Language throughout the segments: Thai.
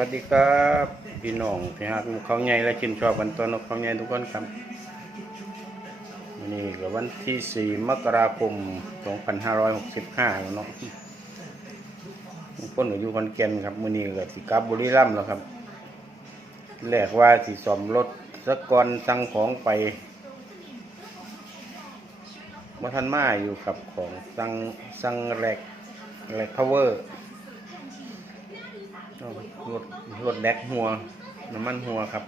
สวัสดีครับพี่น้องพี่ฮักเขาใหญ่และชินชอบกันตัวนกเขาใหญ่ทุกคนครับวันนี้ก็วันที่ 4 มกราคม 2565 แล้วเนาะทุกคนอยู่คอนแก่นครับมือนี้ก็สิกับบุรีรัมย์แล้วครับแรกว่าสิซ่อมรถสักก่อนสั่งของไปบ่ทันมาอยู่ครับของสั่งสั่งแรกแรกพาวเวอร์ รถรถแดกหัว น้ำมันหัวครับ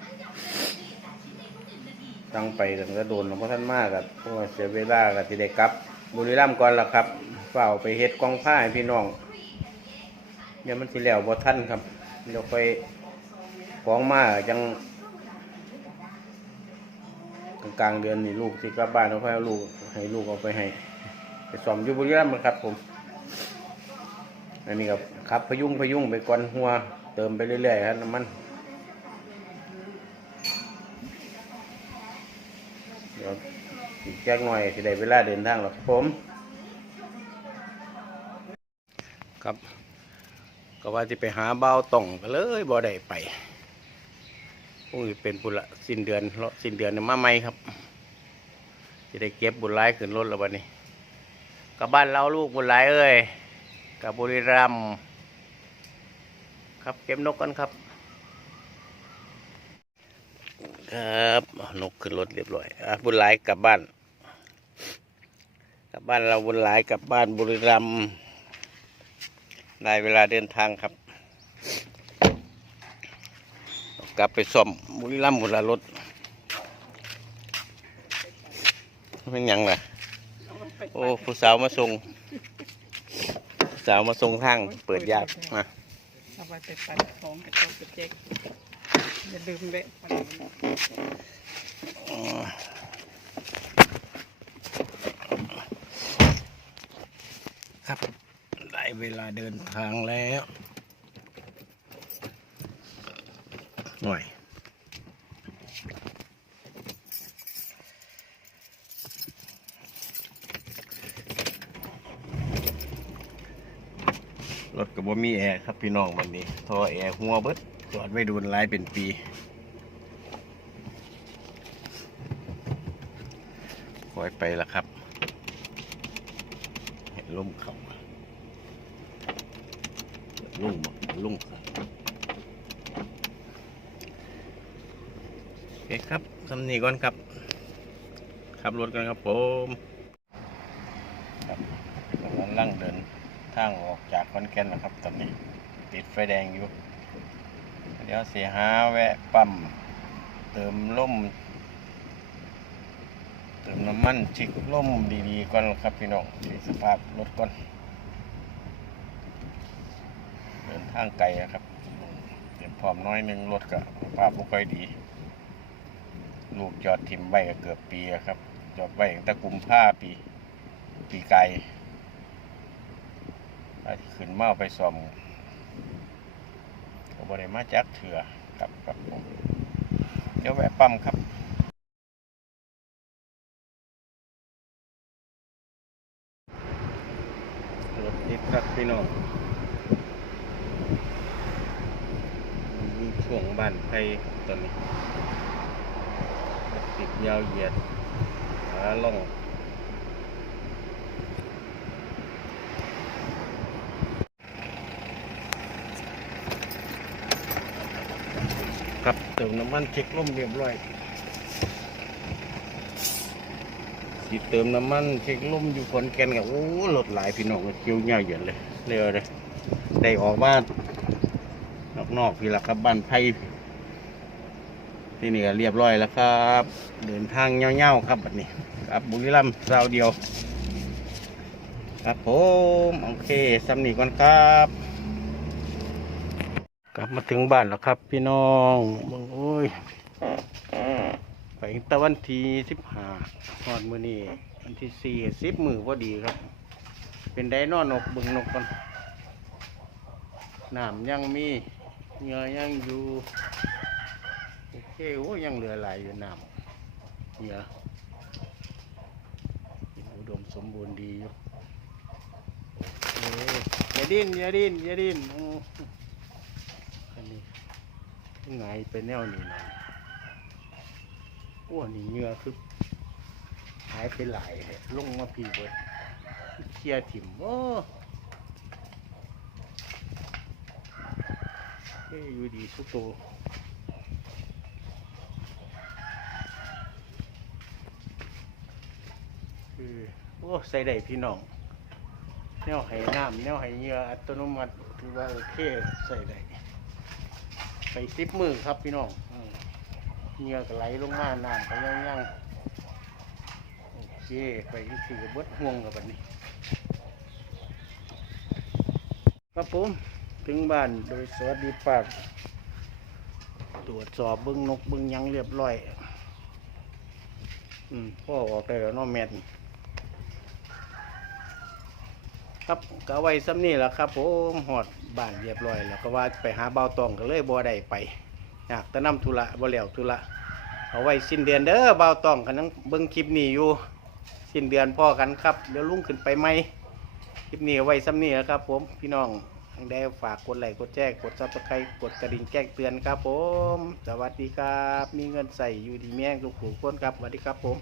ตั้งไปตั้งแต่โดนหลวงพ่อท่านมากกับเพราะว่าเสียเวลากับที่ได้กลับ บุรีรัมย์ก่อนละครับเฝ้าไปเฮ็ดกองผ้าให้พี่น้องเดี๋ยวมันสิแล้วบ่ทันครับเดี๋ยวไปของมาจังกลางเดือนนี่ลูกสิกลับบ้านเอาไปเอาลูกให้ลูกเอาไปให้ไปสอมอยู่บุรีรัมย์นะครับผม อันนี้ครับครับพยุงพยุงไปก่อนหัว เติมไปเรื่อยๆครับน้ำมันเดี๋ยวอีกแจ้งหน่อยสิได้เวลาเดินทางแล้วครับผม ครับ ก็ว่าจะไปหาเบาต่องก็เลยบ่ได้ไปอุ้ยเป็นบุละสิ้นเดือนเลาะสิ้นเดือนมาใหม่ครับจะได้เก็บบุญร้ายขึ้นรถแล้ววันนี้กลับบ้านเราลูกบุญร้ายเอ้ย กับบุรีรัมย์ครับเก็บนกกันครับ ครับนกขึ้นรถเรียบร้อยอะบุญหลายกลับบ้าน กลับบ้านเราบุญหลายกลับบ้านบุรีรัมย์ได้เวลาเดินทางครับ กลับไปซ่อมบุรีรัมย์บุรีรถเป็นยังล่ะโอ้ผู้สาวมาส่ง สาวมาส่งทางเปิดยากมาเอาไปไปปันของกระจกกระเจ๊กอย่าลืมแวะปันครับได้เวลาเดินทางแล้วหน่อย รถกับว่ามีแอร์ครับพี่น้องวันนี้ท่อแอร์หัวเบิดจอดไว้ดูนหลายเป็นปีคอยไปละครับ เห็นลุ่มเขาลุ่มลุ่มโอเคครับสำนีก่อนครับ ขับรถกันครับผมกำลังล่างเดิน ทางออกจากคอนแก่นแล้วครับ ตอนนี้ติดไฟแดงอยู่ เดี๋ยวเสียหาแวะปั๊มเติมล่ม เติมน้ำมันชิกล่มดีๆก่อนครับพี่น้องดูสภาพรถก่อน เดินทางไกลอะครับเตรียมพร้อมน้อยหนึงรถก็สภาพไม่ค่อยดี ลูกจอดทิมใบก็เกือบปีครับ จอดไว้ตั้งแต่กุมภาปี ปีไกล อาจจะขึ้นมาเอาไปซ่อมก็บ่ได้มาจักเถื่อครับครับผมเดี๋ยวแวะปั๊มครับรถติดครับพี่น้องมีช่วงบ้านไทยตอนนี้ติดยาวเหยียดขาล่อง ครับเติมน้ำมันเช็คล่มเรียบร้อยสิเติมน้ำมันเช็คล่มอยู่ขอนแก่นกับโอ้รถหลายพี่น้องเกี่ยวเงาเหยียดเลยเร็วเลยได้ออกบ้านนอกๆพี่ละครับบ้านไผ่ที่นี่ก็เรียบร้อยแล้วครับ เดินทางเงาๆครับแบัดนี้ ครับบุรีรัมย์สาวเดียว ครับผม โอเคสำนีก่อนครับ มาถึงบ้านแล้วครับ พี่น้องมึงโอ้ยไปตั้งต่วันที่สิบห้าฮอดมือนี่วันที่สี่สิบมือพอดีครับ เป็นไดโนอนกบึงนกกันน้ำยังมีเงื่อยังอยู่โอเคโอ้ยยังเหลือหลายอยู่น้ำเหงื่อยังอุดมสมบูรณ์ดีอยู่เอ้ยอย่าดิ้นอย่าดิ้นอย่าดิ้น ไงไปแนวนี้น่อยอ้วนนี่เหงือคือหายไปหลายเลยลงมาพี่เบิดเคียร์ถิ่มโอ้เอ้ยอยู่ดีสุดโตคือโอ้ใส่ได้พี่น้องแนวให้น้ำแนวให้เงืออัตโนมัติถือว่าโอเคใส่ได้ ไปซิปมือครับพี่น้องเหยื่อก็ไหลลงมาน้ำก็ยังยังโอเคไปถือเบิดห่วงกับบัดนี้ ครับผมถึงบ้านโดยสวัสดีปาก ตรวจสอบเบิ้งนกเบิ้งยังเรียบร้อย อืมพ่อออกได้แล้วน้องแมน ครับก็ไว้ซ้ำนี่แหละครับผมหอดบ้านเรียบร้อยแล้วก็ว่าไปหาเบาตองก็เลยบ่ได้ไปอยากต่นำธุระบ่แล้วธุระเอาไว้สิ้นเดือนเด้อเบาตองกันนั่งเบิ่งคลิปนี้อยู่ สิ้นเดือนพ่อกันครับเดี๋ยวลุงขึ้นไปไหมคลิปนี้ไว้ซ้ำนี่แหละครับผมพี่น้องได้ฝากกดไลค์กดแจ้งกดซับสไครต์กดกระดิ่งแจ้งเตือนครับผม สวัสดีครับ มีเงินใส่อยู่ดีแม่งทุกผู้คนครับสวัสดีครับผม